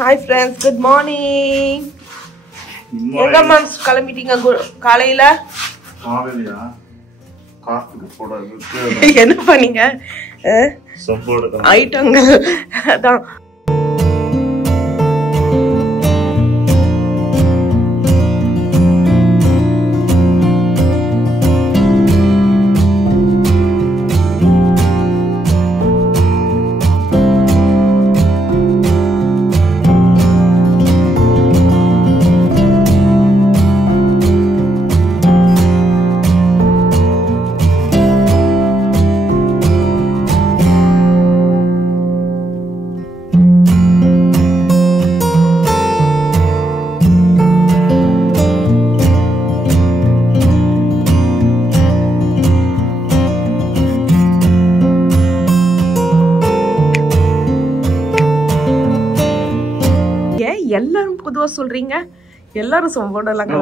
Hi friends, good morning. எங்க moms கிளம்பிட்டீங்க காலையில? காலையிலயா? காத்துக்கு போட இருக்கு. என்ன பண்ணீங்க? சம்போட ஐட்டங்க அதான். எல்லாரும் பொதுவா சொல்றீங்க எல்லாரும் சொம்போடலாம்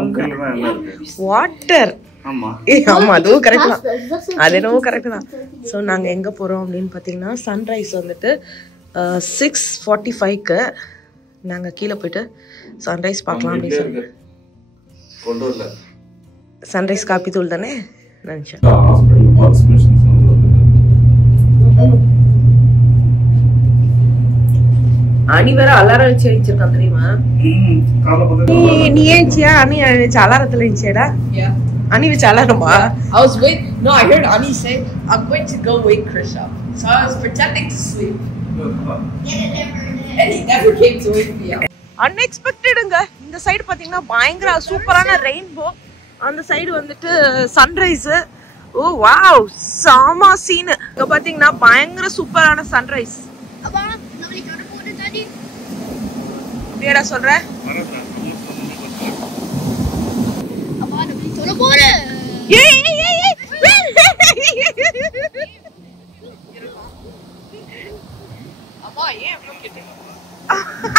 வாட்டர் ஆமா அதுவும் கரெக்ட் தான் அது என்னவோ கரெக்ட் தான் ஸோ நாங்கள் எங்கே போகிறோம் அப்படின்னு பார்த்தீங்கன்னா சன்ரைஸ் வந்துட்டு 6:45க்கு நாங்கள் கீழே போயிட்டு சன்ரைஸ் பார்க்கலாம் அப்படின்னு சொல்லி சன்ரைஸ் காப்பி தூள் தானே நினச்சேன் அனி வேற அலாரம் வச்சு வச்சிருக்கான் தெரியுமா நீ ஏஞ்சியா அனி வச்சு அலாரத்துல இருந்துச்சேடா அனி வச்சு அலாரமா I was wait no I heard Ani say I'm going to go wake Krish up so I was pretending to sleep and he never came to wake me up அன்எக்ஸ்பெக்டடுங்க இந்த சைடு பாத்தீங்கன்னா பயங்கர சூப்பரான ரெயின்போ அந்த side வந்துட்டு sunrise ஓ wow சாமா scene இங்க பாத்தீங்கன்னா பயங்கர சூப்பரான சன்ரைஸ் ஏடா சொல்ற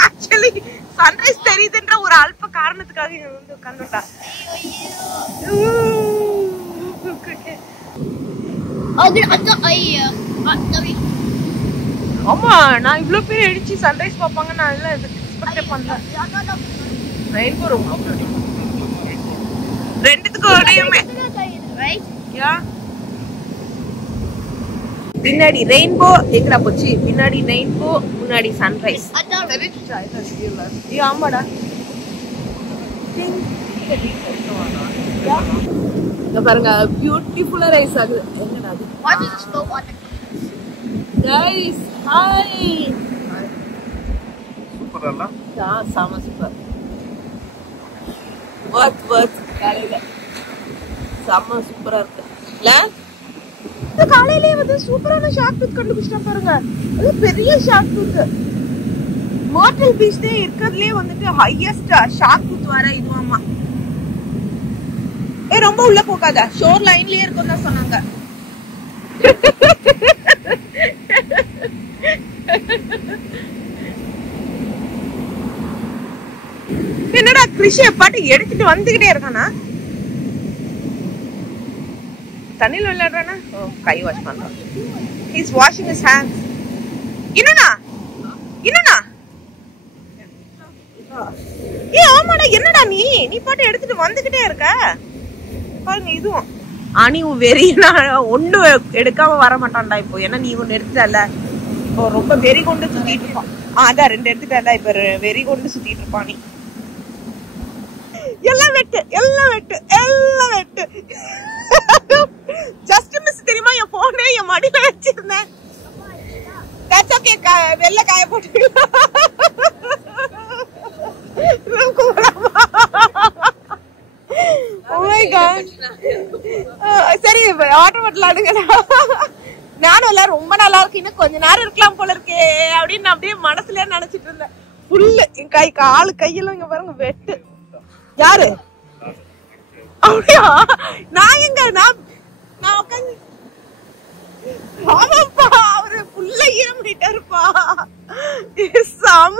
ஆக்சுவலி சன்ரைஸ் தெரியுதுன்ற ஒரு அல்ப காரணத்துக்காக இங்க வந்து உட்கார்ந்துட்டா ஆமா நான் இவ்ளோ பேர் அடிச்சு சன்ரைஸ் பாப்பாங்க நான் எல்லாம் எக்ஸ்பெக்ட் பண்ணல ரெயின்போ ரொம்ப ரெண்டுத்துக்கு ஒரேமே யா பின்னாடி ரெயின்போ எங்கடா போச்சு பின்னாடி ரெயின்போ முன்னாடி சன்ரைஸ் ஆமாடா இங்க பாருங்க பியூட்டிஃபுல்லா ரைஸ் ஆகுது என்னடா அது guys hi சூப்பர் அல்ல சாம சூப்பர் வர்த் காலையில சாம சூப்பரா இருக்கு இல்ல இந்த காலையிலே வந்து சூப்பரான ஷார்க் டூத் கண்டுபிடிச்சா பாருங்க அது பெரிய ஷார்க் டூத் மார்டல் பீச்ல இருக்கிறதுலே வந்துட்டு ஹையஸ்ட் ஷார்க் டூத் வர இதுவாமா ரொம்ப உள்ள போகாத ஷோர் லைன்லயே இருக்கும் தான் சொன்னாங்க என்னடா கிருஷி பாட்டு எடுத்துட்டு வந்துகிட்டே இருக்கானா தண்ணில விளையாடுறானா கை வாஷ் பண்றான் he's washing his hands என்னடா ஆமாடா என்னடா நீ பாட்டு எடுத்துட்டு வந்துகிட்டே இருக்க பாருங்க இதுவும் அனி வெறினா ஒண்ணு எடுக்காம வர மாட்டான்டா இப்போ ஏன்னா நீ ஒண்ணு எடுத்துட்டல இப்போ ரொம்ப வெறி கொண்டு சுத்திட்டு இருப்பான் அதான் 2 எடுத்துட்டல இப்ப வெறி கொண்டு சுத்திட்டு இருப்பான் நீ எல்லாம் வெட்டு ஜஸ்ட் மிஸ் தெரியுமா என் போனே என் மடியில வச்சிருந்தேன் வெள்ள காய போட்டு சரி வாட்டர் பாட்டில் அடுங்கடா நானும் எல்லாம் ரொம்ப நல்லா இருக்கு இன்னும் கொஞ்ச நேரம் இருக்கலாம் போல இருக்கே அப்படின்னு அப்படியே மனசுலயே நினைச்சிட்டு இருந்தேன் புல்லு என் காலு கையெல்லாம் இங்க பாருங்க வெட்டு யாரு அப்படியா நான் எங்க நான் உட்காந்து ஆமாப்பா அவரு புல்ல ஈரமிட்டாருப்பா சாம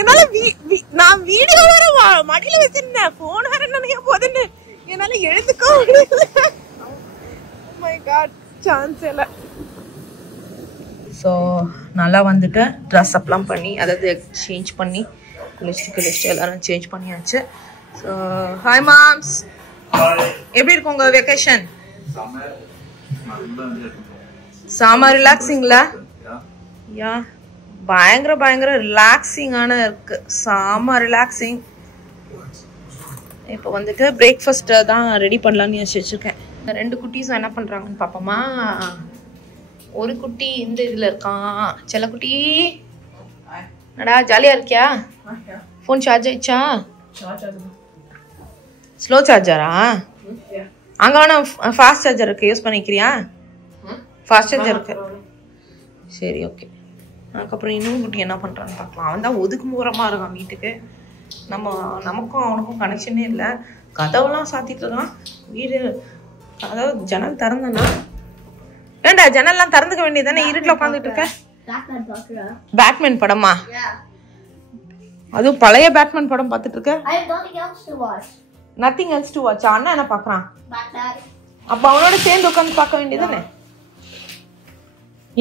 என்னால நான் வீடியோ வேற மடியில வச்சிருந்தேன் போன் வேற நினைக்க போதுன்னு என்னால எழுதுக்க முடியல. Oh my god, சான்ஸ் இல்ல. ஸோ நல்லா வந்துட்டு ட்ரெஸ் அப்லாம் பண்ணி அதாவது சேஞ்ச் பண்ணி குளிச்சுட்டு எல்லாரும் சேஞ்ச் பண்ணியாச்சு. ஸோ ஹாய் மாம்ஸ், எப்படி இருக்கு உங்கள் வெக்கேஷன்? செம ரிலாக்ஸிங்களா? யா, பயங்கர ரிலாக்ஸிங்கான இருக்கு, செம ரிலாக்ஸிங். இப்போ வந்துட்டு பிரேக்ஃபாஸ்ட்டை தான் ரெடி பண்ணலான்னு யோசிச்சு வச்சுருக்கேன். 2 குட்டீஸும் என்ன பண்ணுறாங்கன்னு பார்ப்போமா. ஒரு குட்டி இந்த இதில் இருக்கான். செல்லக்குட்டி நடா, ஜாலியாக இருக்கியா? ஃபோன் சார்ஜ் ஆயிடுச்சா? ஸ்லோ சார்ஜரா? அங்கே வேணா ஃபாஸ்ட் சார்ஜர் இருக்கு, யூஸ் பண்ணிக்கிறியா? ஃபாஸ்ட் சார்ஜர் இருக்கு, சரி ஓகே. அதுக்கப்புறம் இன்னும் குட்டி என்ன பண்ணுறான்னு பார்க்கலாம். அவன் தான் ஒதுக்குமுகரமாக இருக்கான் வீட்டுக்கு. நமக்கும் அவனுக்கும் கனெக்ஷனே இல்லை. கதவுலாம் சாத்திட்டு இருக்கான் வீடு. அதாவது ஜன்னல் திறந்தனா ஏண்டா, ஜன்னல்லாம் திறந்துக்க வேண்டியதானே, இருட்டில் உட்காந்துட்டு இருக்க. பேட்மேன் படமா? அதுவும் பழைய பேட்மேன் படம் பார்த்துட்டு இருக்க. Nothing else to watch. அண்ணா என்ன பாக்குறான்? அப்ப அவனோட சேர்ந்து உட்காந்து பார்க்க வேண்டியதானே.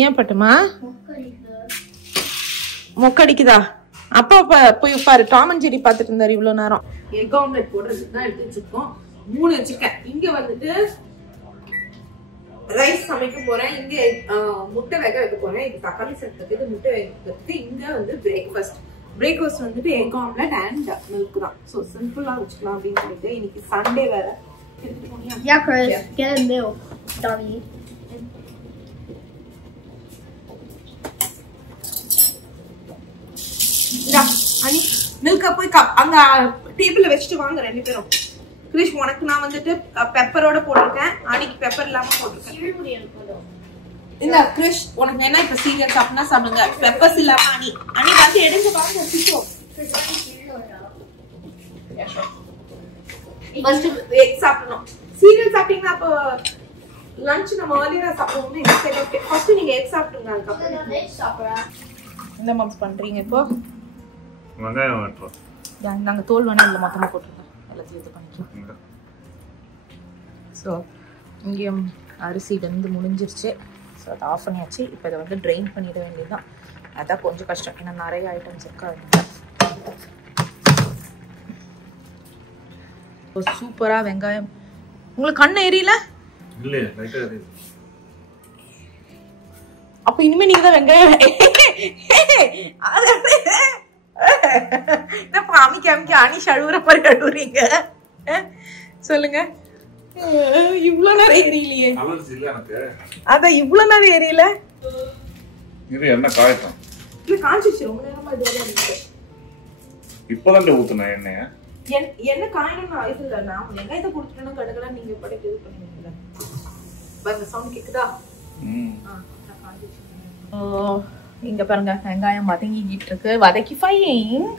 ஏன் பட்டுமா மொக்கடிக்குதா? அப்பா போய் பாரு, டாம் அண்ட் ஜெரி பார்த்துட்டு இருந்தாரு இவ்வளவு நேரம். எக் ஆம்லெட் போடுறதுக்கு தான் எடுத்து வச்சிருக்கோம். 3 வச்சிருக்கேன். இங்க வந்துட்டு ரைஸ் சமைக்க போறேன், இங்க முட்டை வேக வைக்க போறேன். இது தக்காளி சேர்த்துக்கு, முட்டை வைக்கிறதுக்கு. இங்க வந்து பிரேக்ஃபாஸ்ட் வந்துட்டு எக் ஆம்லெட் அண்ட் மில்க் தான். ஸோ சிம்பிளா வச்சுக்கலாம் அப்படின்னு சொல்லிட்டு. இன்னைக்கு சண்டே வேற. Yeah, Chris, get a milk, dummy. அனி மில்க போய் அங்க டேபிள்ல வச்சுட்டு வாங்க 2 பேரும். கிரிஷ், உனக்கு நான் வந்துட்டு பெப்பரோட போட்டிருக்கேன், அனிக்கு பெப்பர் இல்லாம போட்டிருக்கேன். இல்ல கிரிஷ், உனக்கு என்ன இப்ப சீரியல் சாப்பிட்டா சாப்பிடுங்க, பெப்பர்ஸ் இல்லாம. அனி வந்து எடுங்க பாருங்க. ஃபர்ஸ்ட் எக் சாப்பிடணும். சீரியல் சாப்பிட்டீங்கன்னா அப்போ லஞ்ச் நம்ம ஏர்லியரா சாப்பிடுவோம். ஃபர்ஸ்ட் நீங்க எக் சாப்பிடுங்க. அதுக்கப்புறம் என்ன மாம்ஸ் பண்றீங்க இப்போ? வெங்காயம் வெட்டுறோம். நாங்கள் தோல் வேணா இல்லை மொத்தமாக போட்டுருக்கோம், எல்லாத்தையும் இது பண்ணிக்கலாம். ஸோ இங்கேயும் அரிசி வந்து முடிஞ்சிருச்சு. ஸோ அதை ஆஃப் பண்ணியாச்சு. இப்போ இதை வந்து ட்ரெயின் பண்ணிட வேண்டியதுதான். அதான் கொஞ்சம் கஷ்டம், ஏன்னா நிறைய ஐட்டம்ஸ் இருக்கா. சூப்பராக வெங்காயம். உங்களுக்கு கண்ணு எரியல? இல்லையே, லைட்டா எரியுது. அப்போ இனிமே நீங்க தான் வெங்காயம் என்னப்பா அமிக்க அனிஷ் அழுவுற மாதிரி அழுவுறீங்க? சொல்லுங்க. இவ்வளவு நேரம் எரியலையே. அதான் இவ்வளவு நேரம் எரியல. இது என்ன காயட்டும்? இல்ல காஞ்சிச்சு ரொம்ப நேரமா. இது இப்பதான் ஊத்துனேன் எண்ணெய. என்ன காயணும்னு இது இல்ல. நான் வெங்காயத்தை கொடுத்துட்டேன்னா கடுக்கலாம் நீங்க படைக்கு இது பண்ணுவீங்களா? பாருங்க சவுண்ட் கேக்குதா? இங்க பாருங்க வெங்காயம் வதங்கிட்டு இருக்கு. வதக்கி ஃபைன்.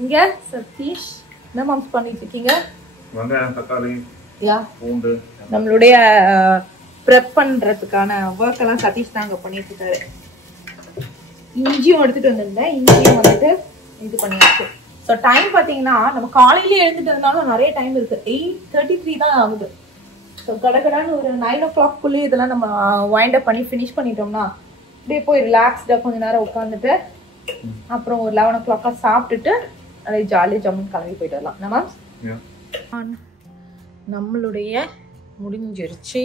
இங்க சதீஷ் என்ன மாம்ஸ் பண்ணிட்டு இருக்கீங்க? வெங்காயம், தக்காளி, பூண்டு நம்மளுடைய ப்ரெப் பண்றதுக்கான ஒர்க் எல்லாம் சதீஷ் தான் அங்க பண்ணிட்டு இருக்காரு. இஞ்சியும் எடுத்துட்டு வந்திருந்தேன், இஞ்சியும் வந்துட்டு இது பண்ணியாச்சு. ஸோ டைம் பார்த்தீங்கன்னா நம்ம காலையில எழுந்துட்டதுனால நிறைய டைம் இருக்கு. 8:33 தான் ஆகுது. ஸோ கடகடான்னு ஒரு 9 o'clock இதெல்லாம் நம்ம வைண்ட் அப் பண்ணி ஃபினிஷ் பண்ணிட்டோம்னா அப்படியே போய் ரிலாக்ஸ்டாக கொஞ்ச நேரம் உட்காந்துட்டு அப்புறம் ஒரு 11 o'clock சாப்பிட்டுட்டு அப்படியே ஜாலியாக ஜம்முன்னு கிளம்பி போயிட்டு வரலாம். நம்ம நம்மளுடைய முடிஞ்சிருச்சு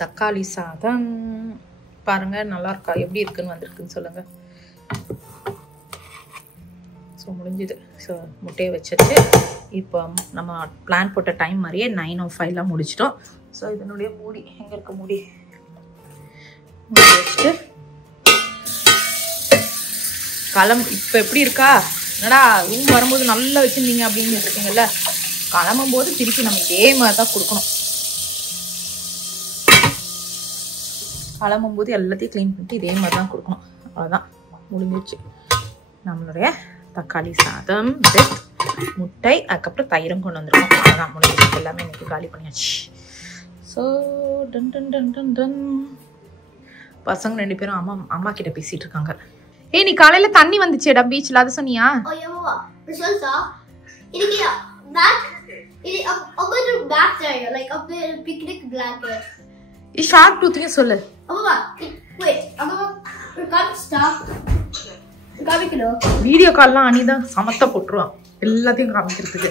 தக்காளி சாதம். பாருங்க நல்லா இருக்கா, எப்படி இருக்குன்னு வந்திருக்குன்னு சொல்லுங்க. ஸோ முடிஞ்சுது. ஸோ முட்டையை வச்சுட்டு இப்போ நம்ம பிளான் போட்ட டைம் மாதிரியே 9:05 முடிச்சிட்டோம். ஸோ இதனுடைய மூடி எங்கே இருக்க மூடி வச்சுட்டு இப்போ எப்படி இருக்கா? என்னடா ரூம் வரும்போது நல்லா வச்சுருந்தீங்க அப்படின்னு இருக்கீங்கல்ல, கிளம்பும் போது திருப்பி நம்ம இதே மாதிரி தான் கொடுக்கணும். கிளம்பும் போது எல்லாத்தையும் க்ளீன் பண்ணிட்டு இதே மாதிரி தான் கொடுக்கணும். அவ்வளோதான், முடிஞ்சிருச்சு நம்மளுடைய தக்காளி சாதம் வித் முட்டை. அதுக்கப்புறம் தயிரும் கொண்டு வந்துருக்கோம். அவ்வளோதான், முடிஞ்சிருச்சு. எல்லாமே இன்னைக்கு காலி பண்ணியாச்சு. So done done done done done பசங்க 2 பேரும் அம்மா கிட்ட பேசிட்டு இருக்காங்க. ஏய், நீ காலையில தண்ணி வந்துச்சேடா பீச்ல, அது சொன்னியா? Picnic blanket. ஷார்க் டூத்தையும் சொல்லு. Wait, stop. வீடியோ கால்லாம் அனிதான் சமத்த போட்டுருவான் எல்லாத்தையும் காமிக்கிறதுக்கு.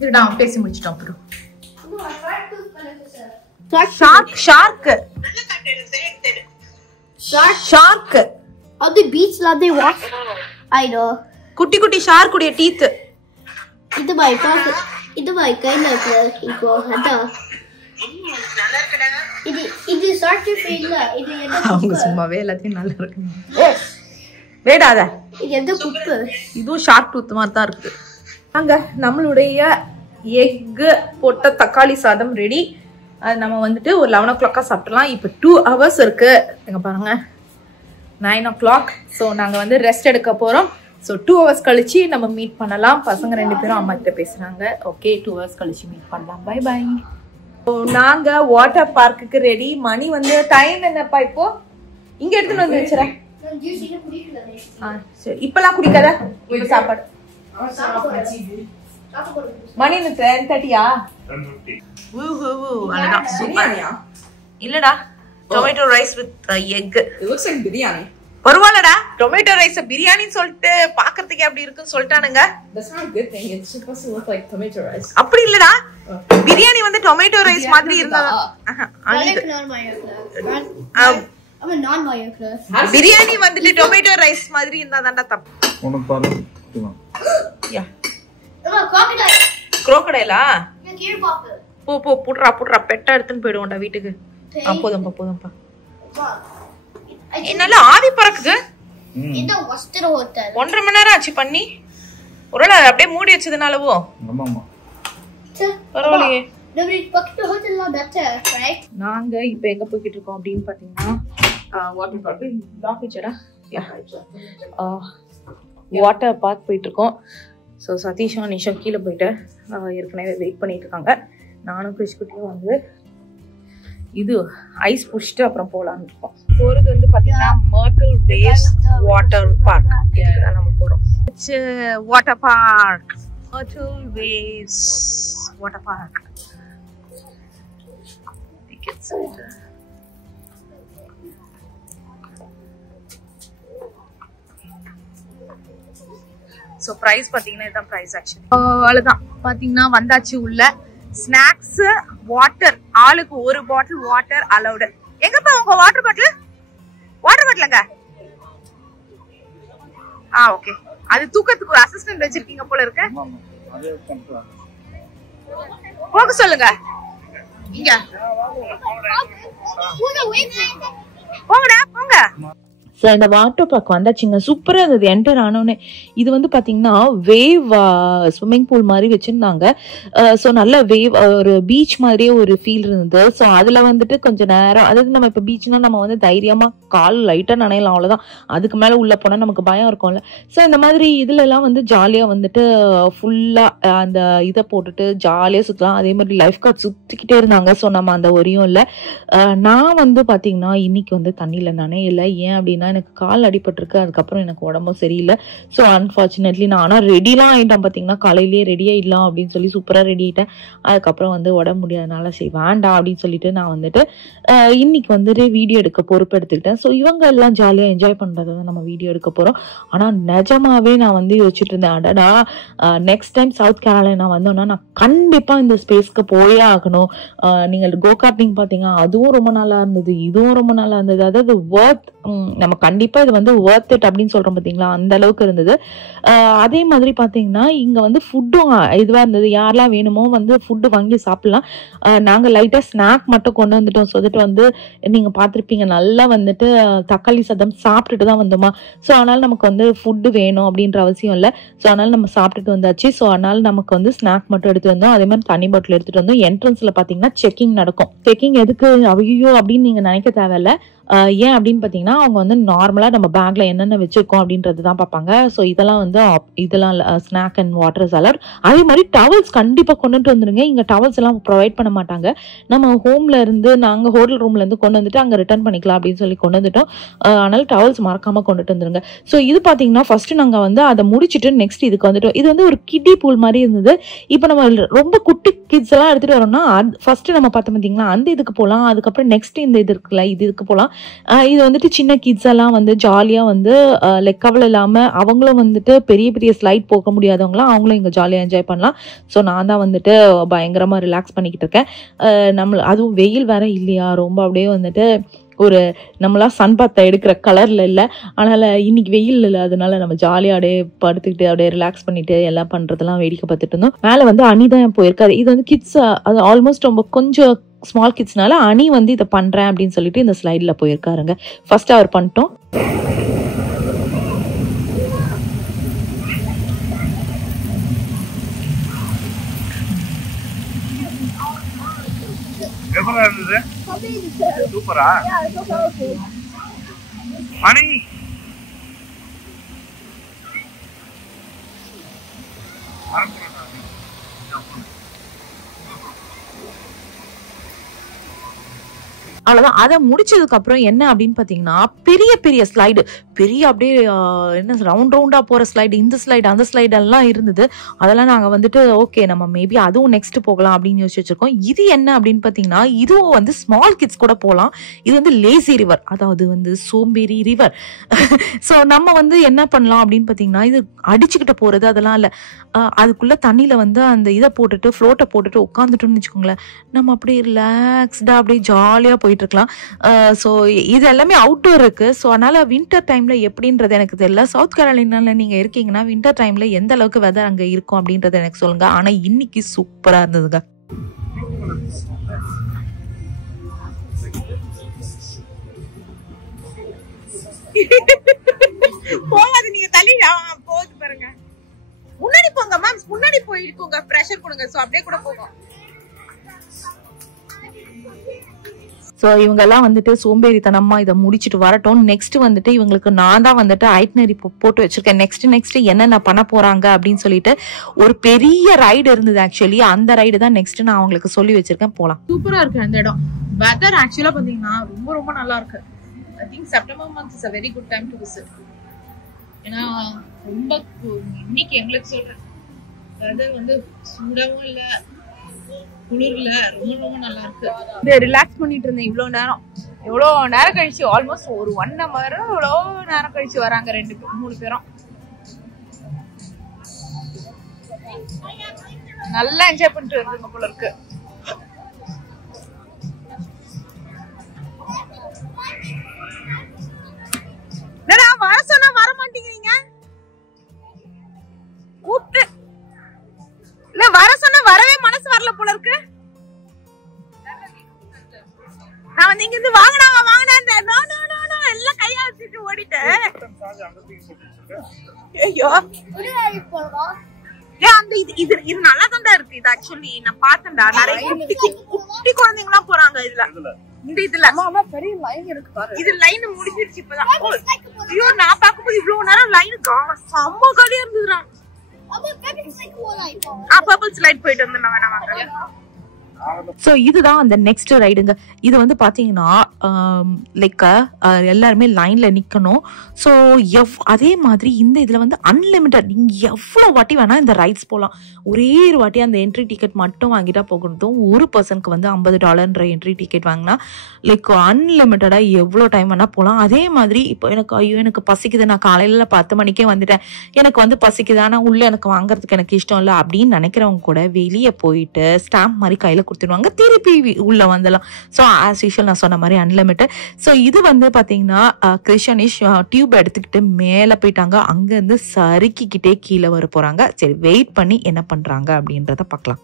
இருடா பேசி முடிச்சிட்டோம் அப்புறம். Shark on the beach la they walk. I know. குட்டி குட்டி ஷார்க் உடைய டீத். இது my kind of இப்போ அடா. இது ஷார்க் ஃபீல்ல இது என்ன? அவங்க சும்மாவே எல்லாத்தையும் நல்லா இருக்கு. வேடாத. இது எந்த குப்பு? இதுவும் ஷார்க் டூத் மாதிரி தான் இருக்குது. நாங்க நம்மளுடைய எக் போட்ட தக்காளி சாதம் ரெடி. அது நம்ம வந்துட்டு ஒரு 11 o'clock சாப்பிடலாம். இப்போ 2 hours இருக்கு. எங்க பாருங்க 9 o'clock. ஸோ நாங்கள் வந்து ரெஸ்ட் எடுக்க போகிறோம். ஸோ 2 hours கழிச்சு நம்ம மீட் பண்ணலாம். பசங்க 2 பேரும் அம்மா கிட்ட பேசுகிறாங்க. ஓகே 2 hours கழிச்சு மீட் பண்ணலாம். Bye bye. ஸோ நாங்கள் வாட்டர் பார்க்குக்கு ரெடி. மணி வந்து டைம் என்னப்பா இப்போ? இங்கே எடுத்துன்னு வந்து வச்சுறேன். சரி இப்பெல்லாம் குடிக்காத. இப்போ சாப்பாடு மணி 10:30. அவ்வளோதான். சூப்பர். இல்லடா tomato rice with egg. It looks like biryani. பரவாயில்லடா டொமேட்டோ ரைஸ் பிரியாணின்னு சொல்லிட்டு பாக்குறதுக்கு அப்படி இருக்குன்னு சொல்லிட்டானுங்க. That's not a good thing. It's supposed to look like tomato rice. அப்படி இல்லடா பிரியாணி வந்து டொமேட்டோ ரைஸ் மாதிரி இருந்தா I'm a non-Mayo class. Biryani வந்துட்டு டொமேட்டோ ரைஸ் மாதிரி இருந்தா தான்டா தப்பு. உனக்கு பாரு. யா Crocodile. crocodile-ஆ? Look here, Papa. போ போ புட்றா பெட்டா எடுத்துன்னு போய்டுவோம்டா வீட்டுக்கு. போதும்பா. என்னால ஆவி பறக்குது. இந்த வஸ்திர ஹோட்டல் 1.5 மணி நேரம் ஆச்சு பண்ணி. ஒருவேளை அப்படியே மூடி வச்சதுனாலவோ? ஆமாமா. பரவாயில்லையே. நம்பி பக்கத்து ஹோட்டல்ல பெட்டர் ரைட். நாங்க இப்போ எங்க போயிட்டு இருக்கோம் அப்படினு பாத்தீங்கன்னா வாட்டர் பார்க் லாக் வச்சடா. வாட்டர் பார்க் போயிட்டு இருக்கோம். ஸோ சதீஷும் அனிஷும் கீழே போயிட்டு ஏற்கனவே வெயிட் பண்ணிட்டு இருக்காங்க. நானும் கிறிஸ்குட்டியும் வந்து இது ஐஸ் புடிச்சிட்டு அப்புறம் போகலான்னு இருக்கோம். போகிறது வந்து பார்த்தீங்கன்னா மர்ட்டில் வேவ்ஸ் வாட்டர் பார்க். இதுதான் நம்ம போகிறோம். Water park Myrtle Waves water park. Tickets so price பார்த்தீங்கன்னா இதுதான் ப்ரைஸ் ஆக்சுவலி. அவ்வளோதான் பார்த்தீங்கன்னா வந்தாச்சு உள்ள. ஸ்நாக்ஸ் வாட்டர் ஆளுக்கு ஒரு பாட்டில் வாட்டர் அலௌடு. எங்கப்பா உங்க வாட்டர் பாட்டிலுங்க? ஓகே. அது தூக்கத்துக்கு ஒரு அசிஸ்டன்ட் வச்சிருக்கீங்க போல இருக்கு. போக சொல்லுங்க. இங்க போங்க. ஸோ இந்த வாட்டர் பார்க் வந்தாச்சுங்க. சூப்பராக இருந்தது. என்டர் ஆனோடனே இது வந்து பார்த்தீங்கன்னா வேவ் ஸ்விம்மிங் பூல் மாதிரி வச்சுருந்தாங்க. ஸோ நல்ல வேவ் ஒரு பீச் மாதிரியே ஒரு ஃபீல் இருந்தது. ஸோ அதில் வந்துட்டு கொஞ்சம் நேரம், அதாவது நம்ம இப்போ பீச்னால் நம்ம வந்து தைரியமாக கால் லைட்டாக நனையலாம், அவ்வளோதான். அதுக்கு மேலே உள்ளே போனால் நமக்கு பயம் இருக்கும்ல. ஸோ இந்த மாதிரி இதுலலாம் வந்து ஜாலியாக வந்துட்டு ஃபுல்லாக அந்த இதை போட்டுட்டு ஜாலியாக சுற்றலாம். அதே மாதிரி லைஃப் கார்ட் சுற்றிக்கிட்டே இருந்தாங்க. ஸோ நம்ம அந்த ஒரியும் இல்லை. நான் வந்து பார்த்தீங்கன்னா இன்னைக்கு வந்து தண்ணியில் நனையலை. ஏன் அப்படின்னா எனக்கு கால் அடிபட்டிருக்கு. அதுக்கப்புறம் எனக்கு உடம்பும் சரியில்லை. ஸோ அன்ஃபார்ச்சுனேட்லி நான் ஆனால் ரெடிலாம் ஆகிட்டேன். பார்த்தீங்கன்னா காலையிலேயே ரெடியாக இல்லாம் அப்படின்னு சொல்லி சூப்பராக ரெடி ஆகிட்டேன். அதுக்கப்புறம் வந்து உடம்பு முடியாதனால சரி வேண்டாம் அப்படின்னு சொல்லிட்டு நான் வந்துட்டு இன்னைக்கு வந்துட்டு வீடியோ எடுக்க பொறுப்பு எடுத்துக்கிட்டேன். ஸோ இவங்க எல்லாம் ஜாலியாக என்ஜாய் பண்ணுறதை தான் நம்ம வீடியோ எடுக்க போகிறோம். ஆனால் நிஜமாவே நான் வந்து யோசிச்சுட்டு இருந்தேன், அடடா நெக்ஸ்ட் டைம் சவுத் கேரளா வந்தோன்னா நான் கண்டிப்பாக இந்த ஸ்பேஸ்க்கு போயே ஆகணும். நீங்கள் கோ கார்ட்டிங் பார்த்தீங்கன்னா அதுவும் ரொம்ப நல்லா இருந்தது, இதுவும் ரொம்ப நல்லா இருந்தது. அதாவது ஒர்த், நம்ம கண்டிப்பா இது வந்து ஒர்த் இட் அப்படின்னு சொல்றோம் பார்த்தீங்களா, அந்த அளவுக்கு இருந்தது. அதே மாதிரி பார்த்தீங்கன்னா இங்க வந்து ஃபுட்டும் இதுவாக இருந்தது. யாரெல்லாம் வேணுமோ வந்து ஃபுட்டு வாங்கி சாப்பிடலாம். நாங்கள் லைட்டாக ஸ்நாக் மட்டும் கொண்டு வந்துட்டோம். ஸோ வந்துட்டு வந்து நீங்கள் பார்த்துருப்பீங்க நல்லா வந்துட்டு தக்காளி சாதம் சாப்பிட்டுட்டு தான் வந்தோமா. ஸோ அதனால் நமக்கு வந்து ஃபுட்டு வேணும் அப்படின்ற அவசியம் இல்லை. ஸோ அதனால் நம்ம சாப்பிட்டுட்டு வந்தாச்சு. ஸோ அதனால் நமக்கு வந்து ஸ்நாக் மட்டும் எடுத்துகிட்டு வந்தோம். அதே மாதிரி தண்ணி பாட்டில் எடுத்துகிட்டு வந்தோம். என்ட்ரன்ஸில் பார்த்தீங்கன்னா செக்கிங் நடக்கும். செக்கிங் எதுக்கு ஐயோ அப்படின்னு நீங்கள் நினைக்க தேவையில்ல. ஏன் அப்படின்னு பார்த்தீங்கன்னா அவங்க வந்து நார்மலாக நம்ம பேக்ல என்னென்ன வச்சிருக்கோம் அப்படின்றது தான் பார்ப்பாங்க. ஸோ இதெல்லாம் வந்து இதெல்லாம் snack and water is allowed. அதே மாதிரி டவல்ஸ் கண்டிப்பாக கொண்டுட்டு வந்துருங்க. இங்கே டவல்ஸ் எல்லாம் ப்ரொவைட் பண்ண மாட்டாங்க. நம்ம ஹோம்ல இருந்து நாங்கள் ஹோட்டல் ரூம்ல இருந்து கொண்டு வந்துட்டு அங்கே ரிட்டர்ன் பண்ணிக்கலாம் அப்படின்னு சொல்லி கொண்டு வந்துட்டோம். அதனால டவல்ஸ் மறக்காம கொண்டுட்டு வந்துருங்க. ஸோ இது பார்த்தீங்கன்னா ஃபர்ஸ்ட் நாங்கள் வந்து அதை முடிச்சுட்டு நெக்ஸ்ட் இதுக்கு வந்துட்டோம். இது வந்து ஒரு கிட்டி பூல் மாதிரி இருந்தது. இப்போ நம்ம ரொம்ப குட்டி கிட்ஸ் எல்லாம் எடுத்துட்டு வரோம்னா ஃபர்ஸ்ட் நம்ம பார்த்தோம் பார்த்தீங்களா அந்த இதுக்கு போகலாம். அதுக்கப்புறம் நெக்ஸ்ட் இந்த இது இருக்குல்ல இதுக்கு போகலாம். இது வந்துட்டு சின்ன கிட்ஸ் எல்லாம் வந்து ஜாலியாக வந்து லைக் கவலை இல்லாமல் அவங்களும் வந்துட்டு பெரிய பெரிய ஸ்லைட் போக முடியாதவங்களாம் அவங்களும் இங்கே ஜாலியாக என்ஜாய் பண்ணலாம். ஸோ நான் தான் வந்துட்டு பயங்கரமாக ரிலாக்ஸ் பண்ணிக்கிட்டு இருக்கேன். அதுவும் வெயில் வேற இல்லையா, ரொம்ப அப்படியே வந்துட்டு ஒரு நம்மளாம் சன் பாத்தை எடுக்கிற கலரில் இல்லை. அதனால் இன்னைக்கு வெயில் இல்லை, அதனால நம்ம ஜாலியாக அப்படியே படுத்துக்கிட்டு அப்படியே ரிலாக்ஸ் பண்ணிட்டு எல்லாம் பண்ணுறதெல்லாம் வேடிக்கை பார்த்துட்டு இருந்தோம். மேலே வந்து அனி தான் போயிருக்காரு. இது வந்து கிட்ஸ் அது ஆல்மோஸ்ட் ரொம்ப கொஞ்சம் ஸ்மால் கிட்ஸ்னால அனி வந்து இதை பண்ணுறேன் அப்படின்னு சொல்லிட்டு இந்த ஸ்லைடில் போயிருக்காருங்க. ஃபர்ஸ்ட் அவர் பண்ணிட்டோம். எவ்வளவு இருந்தது? சூப்பரா? மணி அவ்வளோதான். அதை முடிச்சதுக்கு அப்புறம் என்ன அப்படின்னு பார்த்தீங்கன்னா பெரிய பெரிய ஸ்லைடு, பெரிய அப்படியே என்ன ரவுண்டாக போகிற ஸ்லைடு, இந்த ஸ்லைடு அந்த ஸ்லைடு எல்லாம் இருந்தது. அதெல்லாம் நாங்கள் வந்துட்டு ஓகே நம்ம மேபி அதுவும் நெக்ஸ்ட் போகலாம் அப்படின்னு யோசிச்சு வச்சிருக்கோம். இது என்ன அப்படின்னு பார்த்தீங்கன்னா இதுவும் வந்து ஸ்மால் கிட்ஸ் கூட போகலாம். இது வந்து லேசி ரிவர், அதாவது வந்து சோம்பேறி ரிவர். ஸோ நம்ம வந்து என்ன பண்ணலாம் அப்படின்னு பார்த்தீங்கன்னா இது அடிச்சுக்கிட்ட போகிறது அதெல்லாம் இல்லை. அதுக்குள்ளே தண்ணியில் வந்து அந்த இதை போட்டுட்டு ஃப்ளோட்டை போட்டுட்டு உட்காந்துட்டோம்னு வச்சுக்கோங்களேன், நம்ம அப்படியே ரிலாக்ஸ்டாக அப்படியே ஜாலியாக போயிட்டு இருக்கலாம். ஸோ இது எல்லாமே அவுட்டோர் இருக்கு. ஸோ அதனால வின்டர் டைம்ல எப்படின்றது எனக்கு தெரியல. சவுத் கேரோலினால நீங்க இருக்கீங்கன்னா வின்டர் டைம்ல எந்த அளவுக்கு வெதர் அங்க இருக்கும் அப்படின்றத எனக்கு சொல்லுங்க. ஆனா இன்னைக்கு சூப்பரா இருந்ததுங்க. போகாது, நீங்க தள்ளி போகுது பாருங்க. முன்னாடி போங்க மேம், முன்னாடி போயிருக்கோங்க, ப்ரெஷர் கொடுங்க. சோ அப்படியே கூட போகும். ஸோ இவங்கெல்லாம் வந்துட்டு சோம்பேறித்தனமா இதை முடிச்சுட்டு வரட்டும். நெக்ஸ்ட் வந்துட்டு இவங்களுக்கு நான் தான் வந்துட்டு ஐட்னரி போட்டு வச்சிருக்கேன். நெக்ஸ்ட் என்னென்ன பண்ண போறாங்க அப்படின்னு சொல்லிட்டு ஒரு பெரிய ரைடு இருந்தது. ஆக்சுவலி அந்த ரைடு தான் நெக்ஸ்ட் நான் அவங்களுக்கு சொல்லி வச்சிருக்கேன். போலாம். சூப்பரா இருக்கு அந்த இடம். வெதர் ஆக்சுவலா பாத்தீங்கன்னா ரொம்ப ரொம்ப நல்லா இருக்கு. I think September month is a very good time to visit. ஏன்னா ரொம்ப இன்னைக்கு எங்களுக்கு சொல்றேன் வெதர் வந்து சூடாவும் இல்ல குளிர்ல, ரொம்ப ரொம்ப நல்லா இருக்கு. இது ரிலாக்ஸ் பண்ணிட்டு இருந்தேன் இவ்வளவு நேரம் கழிச்சு, ஆல்மோஸ்ட் ஒரு 1 hour இவ்வளவு நேரம் கழிச்சு வராங்க 3 பேரும். நல்லா என்ஜாய் பண்ணிட்டு இருந்தீங்க போல இருக்கு. வர சொன்னா வர மாட்டேங்கிறீங்க, கூப்பிட்டு இல்ல வர சொன்னா வரவே மனசு வரல போல இருக்கு. நான் வந்து இங்க இருந்து வாங்கினா எல்லாம் கையா வச்சுட்டு ஓடிட்டேன். ஐயோ அந்த இது நல்லா தான் இருக்கு. இது ஆக்சுவலி நான் பார்த்தேன்டா, நிறைய குட்டி குழந்தைங்க எல்லாம் போறாங்க இதுல. இதுல பெரிய லைன் இருக்கு பாரு. இது லைன் முடிஞ்சிருச்சு இப்பதான். ஐயோ நான் பாக்கும்போது இவ்வளவு நேரம் லைன் செம்ம காலியா இருந்துதுடா. பர்பிள் ஸ்லைட் போயிட்டு வந்து நான் வேணா வாங்க. ஸோ இதுதான் அந்த நெக்ஸ்ட் ரைடுங்க. இது வந்து பார்த்தீங்கன்னா லைக் எல்லாருமே லைனில் நிற்கணும். ஸோ அதே மாதிரி இந்த இதில் வந்து அன்லிமிட்டட், நீங்கள் எவ்வளோ வாட்டி வேணால் இந்த ரைட்ஸ் போகலாம். ஒரே ஒரு வாட்டி அந்த என்ட்ரி டிக்கெட் மட்டும் வாங்கிட்டா போகணும். ஒரு பர்சனுக்கு வந்து $50 என்ட்ரி டிக்கெட் வாங்கினா லைக் அன்லிமிட்டடாக எவ்வளோ டைம் வேணால் போகலாம். அதே மாதிரி இப்போ எனக்கு பசிக்குது, நான் காலையில் 10 மணிக்கே வந்துட்டேன், எனக்கு வந்து பசிக்குது, ஆனால் உள்ளே எனக்கு வாங்குறதுக்கு எனக்கு இஷ்டம் இல்லை அப்படின்னு நினைக்கிறவங்க கூட வெளியே போயிட்டு ஸ்டாம்ப் மாதிரி கையில் கொடுத்துருவாங்க, திருப்பி உள்ள வந்துடலாம். ஸோ ஆஸ் யூஷுவல் நான் சொன்ன மாதிரி அன்லிமிட்டட். ஸோ இது வந்து பார்த்தீங்கன்னா கிருஷ்ணனிஷ் டியூப் எடுத்துக்கிட்டு மேலே போயிட்டாங்க. அங்கேருந்து சறுக்கிக்கிட்டே கீழே வர போகிறாங்க. சரி வெயிட் பண்ணி என்ன பண்ணுறாங்க அப்படின்றத பார்க்கலாம்.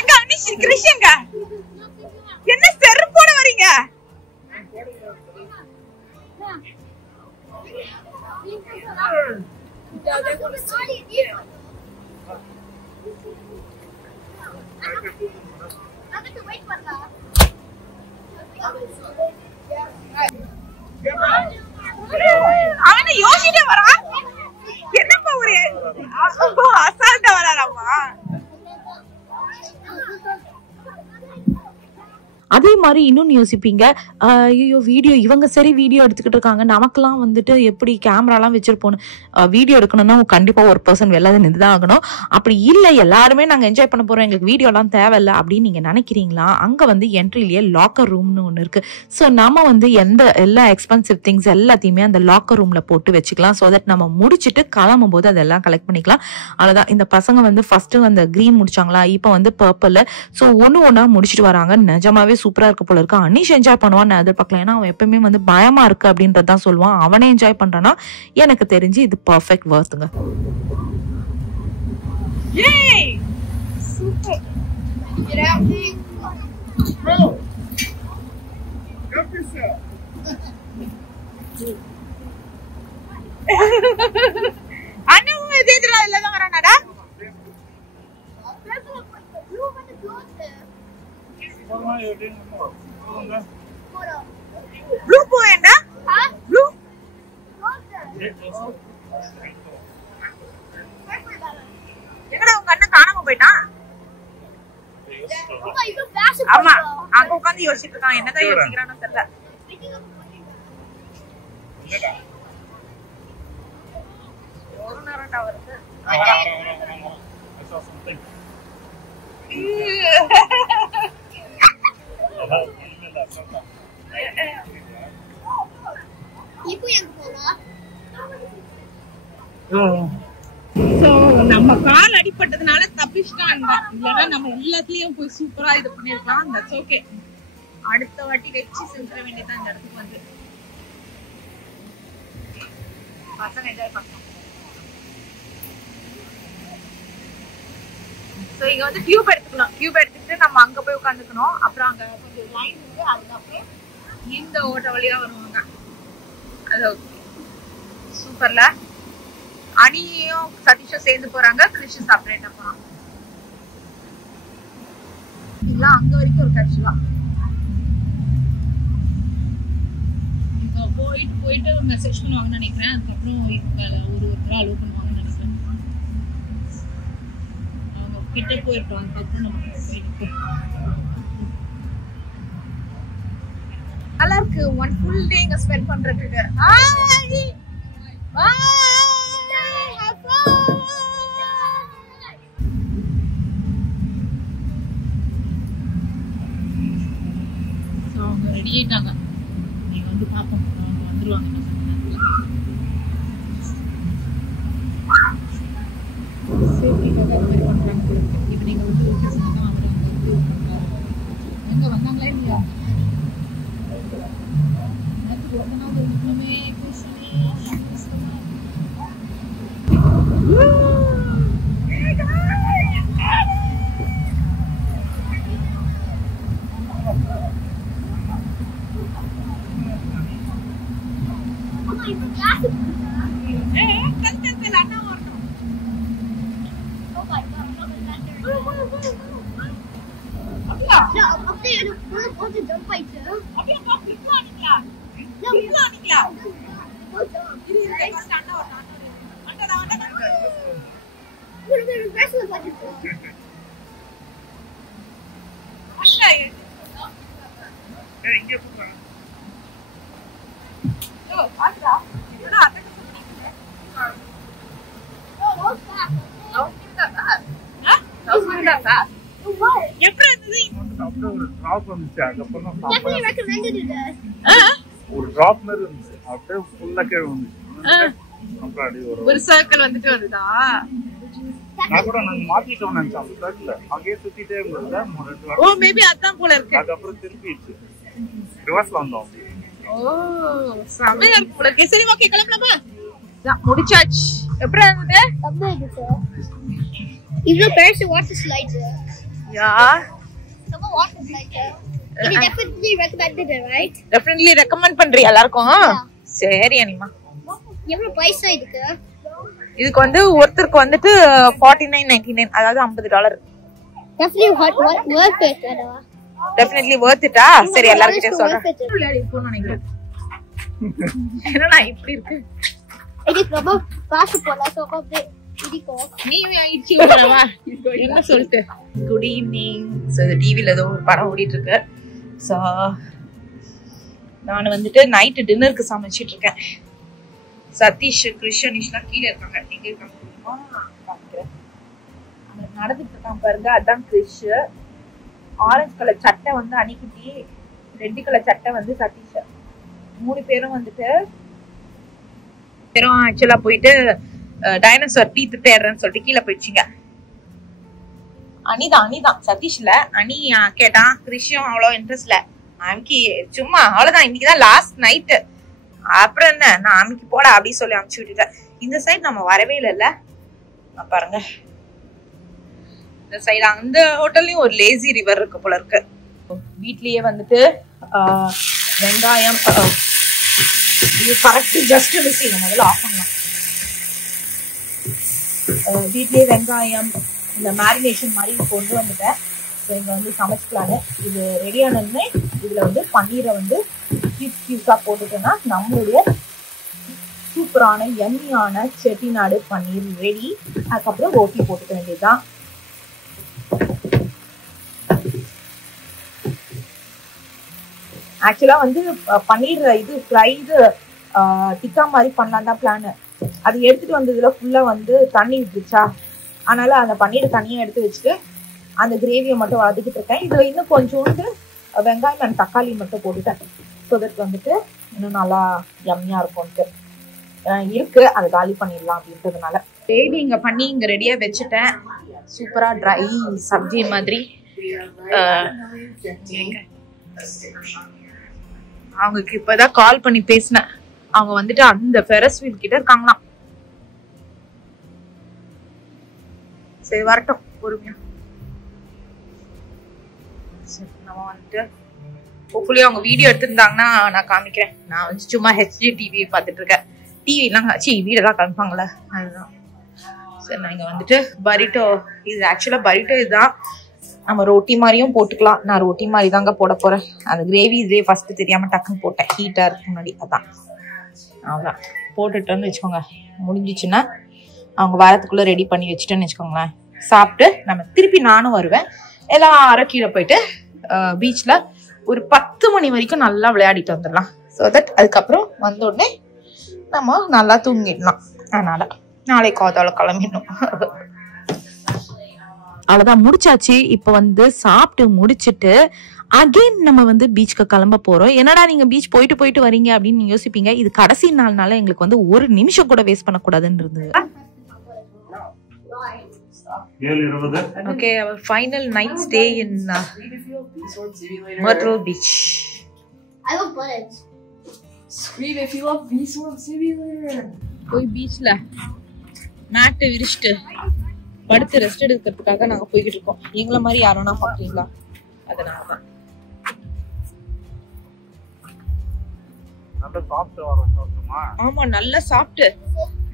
எங்க அனிஷ் கிருஷ்ணங்க என்ன செருப்போட வரீங்க? அவனை யோசிச்சுட்டே வரான். என்னப்பா ஒரு அசால்ட்டா வராராமா. அதே மாதிரி இன்னொன்று யோசிப்பீங்க, ஐயோ வீடியோ இவங்க சரி வீடியோ எடுத்துக்கிட்டு இருக்காங்க, நமக்கெல்லாம் வந்துட்டு எப்படி கேமராலாம் வச்சிருப்போன்னு. வீடியோ எடுக்கணும்னா கண்டிப்பாக ஒரு பர்சன் வெளில நின்று தான் ஆகணும். அப்படி இல்லை எல்லாருமே நாங்கள் என்ஜாய் பண்ண போகிறோம், எங்களுக்கு வீடியோலாம் தேவையில்லை அப்படின்னு நீங்கள் நினைக்கிறீங்களா, அங்கே வந்து என்ட்ரிலேயே லாக்கர் ரூம்னு ஒன்று இருக்குது. ஸோ நம்ம வந்து எல்லா எக்ஸ்பென்சிவ் திங்ஸ் எல்லாத்தையுமே அந்த லாக்கர் ரூமில் போட்டு வச்சுக்கலாம். ஸோ தட் நம்ம முடிச்சுட்டு கிளம்பும் போது அதெல்லாம் கலெக்ட் பண்ணிக்கலாம். அவ்வளோதான். இந்த பசங்க வந்து ஃபஸ்ட்டு அந்த க்ரீன் முடிச்சாங்களா, இப்போ வந்து பர்பிள். ஸோ ஒன்று ஒன்றா முடிச்சுட்டு வராங்க. நிஜமாவே சூப்பரா இருக்க போல இருக்கு. அனிஷ் என்ஜாய் பண்ணுவான்னு நான் எதிர்பார்க்கல. ஏன்னா அவன் எப்பவுமே வந்து பயமா இருக்கு அப்படின்றதான் சொல்லுவான். அவனே என்ஜாய் பண்றானா எனக்கு தெரிஞ்சு இது பர்ஃபெக்ட் வர்த்துங்க. அண்ணன் எதிரா இல்லதான் வரானாடா. ப்ளூ போயேண்டா. ப்ளூ எங்கடா உங்க அண்ணன் காணாம போயிட்டான்? ஆமா அங்க உட்காந்து யோசிச்சுட்டு இருக்கான். என்னதான் யோசிக்கிறான்னு தெரியல. ஒரு நேரம்டா வருது. நம்ம கால் அடிப்பட்டதுனால தப்பிச்சிட்டான். இல்லன்னா நம்ம எல்லாத்துலயும் போய் சூப்பரா இது பண்ணிருக்கலாம். That's okay. அடுத்த வாட்டி வெச்சி செஞ்சிட வேண்டியதான் இந்த இடத்துக்கு வந்து. பசங்க என்ஜாய் பண்ணலாம். சோ இங்க வந்து டியூப் எடுத்துக்கலாம். டியூப் எடுத்துட்டு நம்ம அங்க போய் உட்காந்துக்கணும். அப்புறம் அங்க கொஞ்சம் லைன் இருக்கு. அதுக்கப்புறம் இந்த ஓட்ட வழியா வருவாங்க. அது சூப்பர்ல. அனியும் சதீஷும் சேர்ந்து போறாங்க. கிருஷ் செப்பரேட்டா போறான். இதெல்லாம் அங்க வரைக்கும் ஒரு கட்சிதான். இங்க போயிட்டு மெசேஜ் பண்ணுவாங்கன்னு நினைக்கிறேன். அதுக்கப்புறம் இவங்க ஒருத்தரா அலோ பண்ணுவாங்கன்னு நினைக்கிறேன். அவங்க கிட்ட போயிருக்கோம். அதுக்கப்புறம் நம்ம போயிட்டு நல்லா இருக்கு. ஒன் ஃபுல் டே இங்க ஸ்பெண்ட் பண்றதுக்கு. அவங்க ரெடி ஆயிட்டாங்க. நீங்க வந்து பாப்போம் அவங்க வந்துருவாங்க. சேஃப்டிக்காக அது மாதிரி பண்றாங்க. இப்போ நீங்க வந்து எங்க வந்தாங்களா இல்லையா? ஒரு டிராப் மாதிரி இருந்துச்சு. அப்படியே ஃபுல்லா கீழ வந்துச்சு. ஒரு சர்க்கிள் வந்துட்டு வருதா? நான் கூட நான் மாத்திட்டோம் நினைச்சேன். அந்த சர்க்கிள் அங்கேயே சுத்திட்டே இருந்தது. ஓ மேபி அதான் போல இருக்கு. அதுக்கப்புறம் திருப்பிடுச்சு. ரிவர்ஸ்ல வந்தோம். ஓ செமையா இருக்கு போல இருக்கு. சரி ஓகே கிளம்பலாமா? முடிச்சாச்சு. எப்படி இருந்தது? Even there's a water slide there. Yeah. Some water slide there. You definitely recommended it, right? Definitely recommend பண்றியா எல்லாருக்கும்? சரி அனிமா. எவ்வளவு பைசா இதுக்கு? இதுக்கு வந்து ஒருத்தருக்கு வந்துட்டு $49.99, அதாவது $50. Definitely worth it. சரி எல்லார்கிட்டயும் சொல்றேன். நினைக்கிறேன் என்னன்னா இப்படி இருக்கு. என்ன சொல்லிட்டு குட் ஈவினிங். டிவில ஏதோ ஒரு படம் ஓடிட்டு இருக்கு. ஸோ நான் வந்துட்டு நைட்டு டின்னருக்கு சமைச்சிட்டு இருக்கேன். சதீஷ் கிருஷ்ணனிஷ்லாம் கீழே இருக்காங்க. எங்க இருக்காங்க நடந்துட்டு இருக்கான் பாருங்க. அதான் கிருஷ். ஆரஞ்சு கலர் சட்டை வந்து அணிக்குட்டி, ரெட் கலர் சட்டை வந்து சதீஷ். 3 பேரும் வந்துட்டு ஆக்சுவலா போயிட்டு டைனோசர் டீத்து தேடுறேன்னு சொல்லிட்டு கீழே போயிடுச்சிங்க. அனிதான் சதீஷ்ல அனி கேட்டான். கிருஷியும் அவ்வளோ இன்ட்ரெஸ்ட்ல. அமிக்கி சும்மா அவ்வளவுதான், இன்னைக்குதான் லாஸ்ட் நைட்டு, அப்புறம் என்ன நான் அமிக்கி போட அப்படி சொல்லி அமுச்சு விட்டுட்டேன். இந்த சைடு நம்ம வரவே இல்லைல்ல பாருங்க. இந்த சைடு அந்த ஹோட்டல்லையும் ஒரு லேசி ரிவர் இருக்கு போல இருக்கு. வீட்லயே வந்துட்டு வெங்காயம் இது கரெக்ட் ஜஸ்ட் மிஸ்ஸிங். முதல்ல ஆஃப் பண்ணலாம். வீட்லயே வெங்காயம் இந்த மேரினேஷன் மாதிரி கொண்டு வந்துட்டேன். ஸோ இங்கே வந்து சமைச்சிக்கலான்னு. இது ரெடியானதுமே இதில் வந்து பன்னீரை வந்து கியூப்ஸாக போட்டுட்டோன்னா நம்மளுடைய சூப்பரான எம்மியான செட்டிநாடு பன்னீர் ரெடி. அதுக்கப்புறம் ரோட்டி போட்டுக்க வேண்டியதுதான். ஆக்சுவலா வந்து பன்னீர் இது ஃப்ரைடு டிக்கா மாதிரி பண்ணலாம் தான் பிளான். அது எடுத்துட்டு வந்ததுல ஃபுல்லா வந்து தண்ணி விட்டுருச்சா, அதனால அந்த பன்னீர் தண்ணியை எடுத்து வச்சுட்டு அந்த கிரேவியை மட்டும் வதக்கிட்டு இருக்கேன். இதுல இன்னும் கொஞ்சோண்டு வெங்காயம் அண்ட் தக்காளி மட்டும் போட்டுட்டேன். ஸோ தட் வந்துட்டு இன்னும் நல்லா யம்மியா இருக்கும்ட்டு இருக்கு. அதை காலி பண்ணிடலாம் அப்படின்றதுனால கிரேவி இங்க பண்ணி இங்க ரெடியா வச்சுட்டேன். சூப்பரா ட்ரை சப்ஜி மாதிரி. அவங்களுக்கு இப்பதான் கால் பண்ணி பேசினேன். அவங்க வந்துட்டு அந்த ஃபெரஸ் வீல் கிட்ட இருக்காங்களாம். சரி வரட்டும் பொறுமையா. சரி நம்ம வந்துட்டு ஹோப்ஃபுல்லி அவங்க வீடியோ எடுத்திருந்தாங்கன்னா நான் காமிக்கிறேன். நான் வந்து சும்மா ஹெச்டி டிவி பார்த்துட்டு இருக்கேன். டிவிலாம் வீடெல்லாம் காமிப்பாங்களே அதுதான். சரி நான் இங்க வந்துட்டு பரிட்டோ, இது ஆக்சுவலா பரிட்டோ இதுதான். நம்ம ரொட்டி மாதிரியும் போட்டுக்கலாம். நான் ரொட்டி மாதிரி தாங்க போட போறேன். அந்த கிரேவி இதுவே ஃபர்ஸ்ட் தெரியாம டக்குன்னு போட்டேன், ஹீட்டா இருக்கு முன்னாடி. அதான் அவ்வளோதான் போட்டுட்டோன்னு வச்சுக்கோங்க. முடிஞ்சிச்சுன்னா அவங்க வாரத்துக்குள்ள ரெடி பண்ணி வச்சுட்டேன்னு வச்சுக்கோங்களேன். சாப்பிட்டு நம்ம திருப்பி நானும் வருவேன். எல்லாரும் கீழே போயிட்டு பீச்ல ஒரு 10 மணி வரைக்கும் நல்லா விளையாடிட்டு வந்துடலாம். ஸோ தட் அதுக்கப்புறம் வந்த உடனே நம்ம நல்லா தூங்கிடலாம். அதனால நாளைக்கு காதால கிளம்பிடணும். அவ்வளவுதான் முடிச்சாச்சு. இப்ப வந்து சாப்பிட்டு முடிச்சுட்டு அகைன் நம்ம வந்து பீச்சுக்கு கிளம்ப போறோம். என்னடா நீங்க பீச் போயிட்டு வரீங்க அப்படின்னு நீங்க யோசிப்பீங்க. இது கடைசி நாள்னால எங்களுக்கு வந்து ஒரு நிமிஷம் கூட வேஸ்ட் பண்ணக்கூடாதுன்னு இருந்தது. Okay, our final night stay in Myrtle Beach. I love bullets. Scream if you love Resort Simulator. போய் பீச்ல மேட் விரிச்சிட்டு படுத்து ரெஸ்ட் எடுக்கிறதுக்காக நாங்க போய்கிட்டு இருக்கோம். எங்களை மாதிரி யாரோனா பாக்குறீங்களா? அதனாலதான் நல்லா சாப்பிட்டு வரோமா? ஆமா நல்லா சாப்பிட்டு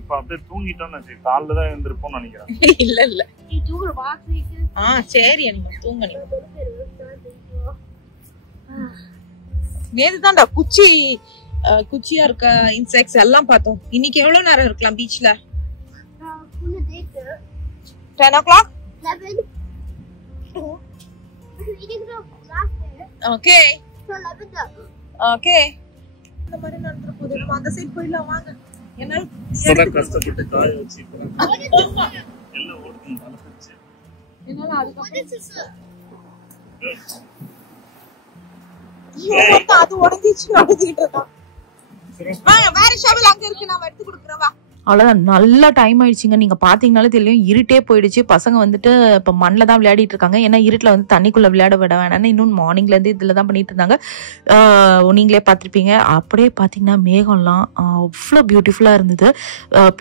இப்ப அப்படியே தூங்கிட்டோம்னு காலைல தான் எழுந்திருப்போம்னு நினைக்கிறேன். இல்ல You do a walk weekend? சரி நீங்க தூங்க. நீங்க நேத்து தான்டா குச்சியா இருக்க இன்செக்ட்ஸ் எல்லாம் பார்த்தோம். இன்னைக்கு எவ்வளவு நேரம் இருக்கலாம் பீச்ல? 10 o'clock? 11. We didn't go last day. Okay. So 11 though. Okay. இந்த மாதிரி நடந்துற போது நம்ம அந்த சைடு போயிடலாம் வாங்க. என்னால கஷ்டப்பட்டு காய வச்சு எல்லாம் ஓடுது மலர்ச்சி. என்னால அதுக்கப்புறம் அது உடஞ்சிச்சு நடந்துகிட்டு இருக்கான். வேற ஷாவில் அங்க இருக்கு, நான் எடுத்து கொடுக்குறவா. அவ்வளோதான், நல்லா டைம் ஆயிடுச்சுங்க. நீங்கள் பார்த்தீங்கனாலே தெரியும், இருட்டே போயிடுச்சு. பசங்க வந்துட்டு இப்போ மண்ணில் தான் விளையாடிட்டு இருக்காங்க. ஏன்னா இருட்டில் வந்து தண்ணிக்குள்ளே விளையாட விட வேணாம்னு இன்னும் மார்னிங்லேருந்து இதில் தான் பண்ணிட்டு இருந்தாங்க. நீங்களே பார்த்துருப்பீங்க. அப்படியே பார்த்தீங்கன்னா மேகம்லாம் அவ்வளோ பியூட்டிஃபுல்லாக இருந்தது.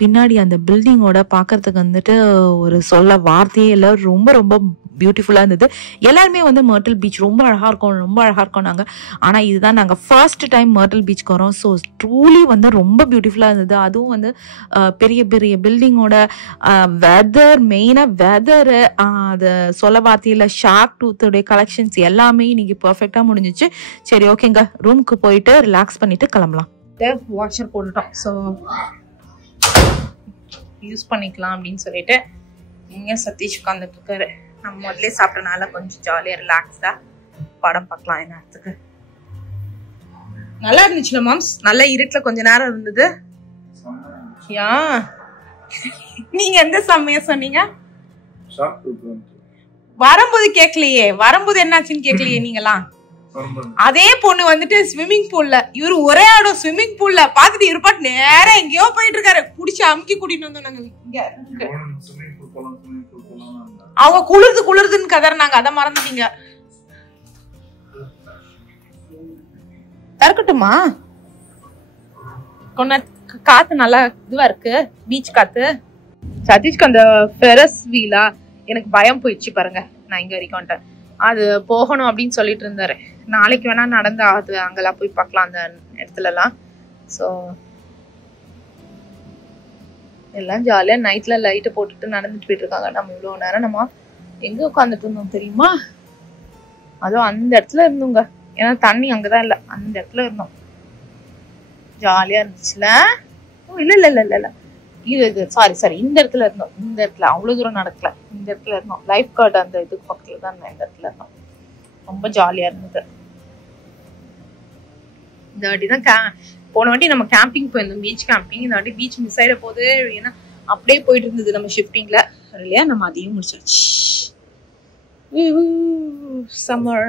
பின்னாடி அந்த பில்டிங்கோட பார்க்கறதுக்கு வந்துட்டு ஒரு சொல்ல வார்த்தையே இல்லை. ரொம்ப ரொம்ப பியூட்டிஃபுல்லாக இருந்தது. எல்லாருமே வந்து மர்ட்டில் பீச் ரொம்ப அழகாக இருக்கும் நாங்கள். ஆனால் இதுதான் நாங்கள் ஃபர்ஸ்ட் டைம் மர்ட்டில் பீச்சுக்கு வரோம். ஸோ ட்ரூலி வந்து ரொம்ப பியூட்டிஃபுல்லாக இருந்தது. அதுவும் வந்து பெரிய பெரிய பில்டிங்கோட வெதர், மெயினாக வெதரு, அது சொல்ல வார்த்தையில் ஷார்க் டூத்தோடைய கலெக்ஷன்ஸ் எல்லாமே இன்னைக்கு பர்ஃபெக்டாக முடிஞ்சிச்சு. சரி ஓகேங்க, ரூமுக்கு போயிட்டு ரிலாக்ஸ் பண்ணிட்டு கிளம்பலாம். வாஷர் போட்டுட்டோம், ஸோ யூஸ் பண்ணிக்கலாம் அப்படின்னு சொல்லிட்டு இங்கே சதீஷ் உட்காந்துட்டு இருக்காரு. நம்ம முதல்ல சாப்பிட்டனால கொஞ்சம் ஜாலியாக ரிலாக்ஸ்டா படம் பார்க்கலாம். என்னத்துக்கு நல்லா இருந்துச்சுல மாம்ஸ், நல்லா இருட்டுல கொஞ்ச நேரம் இருந்தது. யா நீங்க எந்த சமயம் சொன்னீங்க? வரும்போது கேட்கலையே, வரும்போது என்னாச்சுன்னு கேட்கலையே நீங்களாம். அதே பொண்ணு வந்துட்டு ஸ்விம்மிங் பூல்ல, இவரு ஒரே ஆடும் ஸ்விம்மிங் பூல்ல பாத்துட்டு இருப்பாட்டு நேரா எங்கேயோ போயிட்டு இருக்காரு. குடிச்சு அமுக்கி கூட்டிட்டு வந்தோம் நாங்க. இங்க அவங்க குளிருதுன்னு கதறினாங்க, அதை மறந்துட்டீங்க. தரக்கட்டுமா? கொஞ்ச காத்து நல்லா இதுவா இருக்கு, பீச் காத்து. சதீஷ்க்கு அந்த ஃபெரஸ் வீலா எனக்கு பயம் போயிடுச்சு பாருங்க. நான் இங்க வரைக்கும் வந்துட்டேன், அது போகணும் அப்படின்னு சொல்லிட்டு இருந்தாரு. நாளைக்கு வேணா நடந்து அது அங்கெல்லாம் போய் பார்க்கலாம் அந்த இடத்துல எல்லாம். ஸோ எல்லாம் ஜாலியா நைட்ல லைட்டை போட்டுட்டு நடந்துட்டு போயிட்டு இருக்காங்க. நம்ம இவ்வளவு நேரம் நம்ம எங்க உட்காந்துட்டு இருந்தோம் தெரியுமா? அதுவும் அந்த இடத்துல இருந்தோங்க, ஏன்னா தண்ணி அங்கதான் இல்ல, அந்த இடத்துல இருந்தோம். ஜாலியா இருந்துச்சுல. இல்ல இல்ல இல்ல இல்ல இல்ல இது சாரி இந்த இடத்துல இருந்தோம். இந்த இடத்துல அவ்வளவு தூரம் நடக்கல, இந்த இடத்துல இருந்தோம். லைஃப் கார்டு அந்த இதுக்கு பக்கத்துல தான் இந்த இடத்துல இருந்தோம். ரொம்ப ஜாலியா இருந்தது. இந்த வாட்டி தான் போன வாட்டி நம்ம கேம்பிங் போயிருந்தோம், பீச் கேம்பிங். இந்த வாட்டி பீச் மிஸ் ஆயிட போது, ஏன்னா அப்படியே போயிட்டு இருந்தது நம்ம ஷிஃப்டிங்ல இல்லையா. நம்ம அதையும் முடிச்சாச்சு. சம்மர்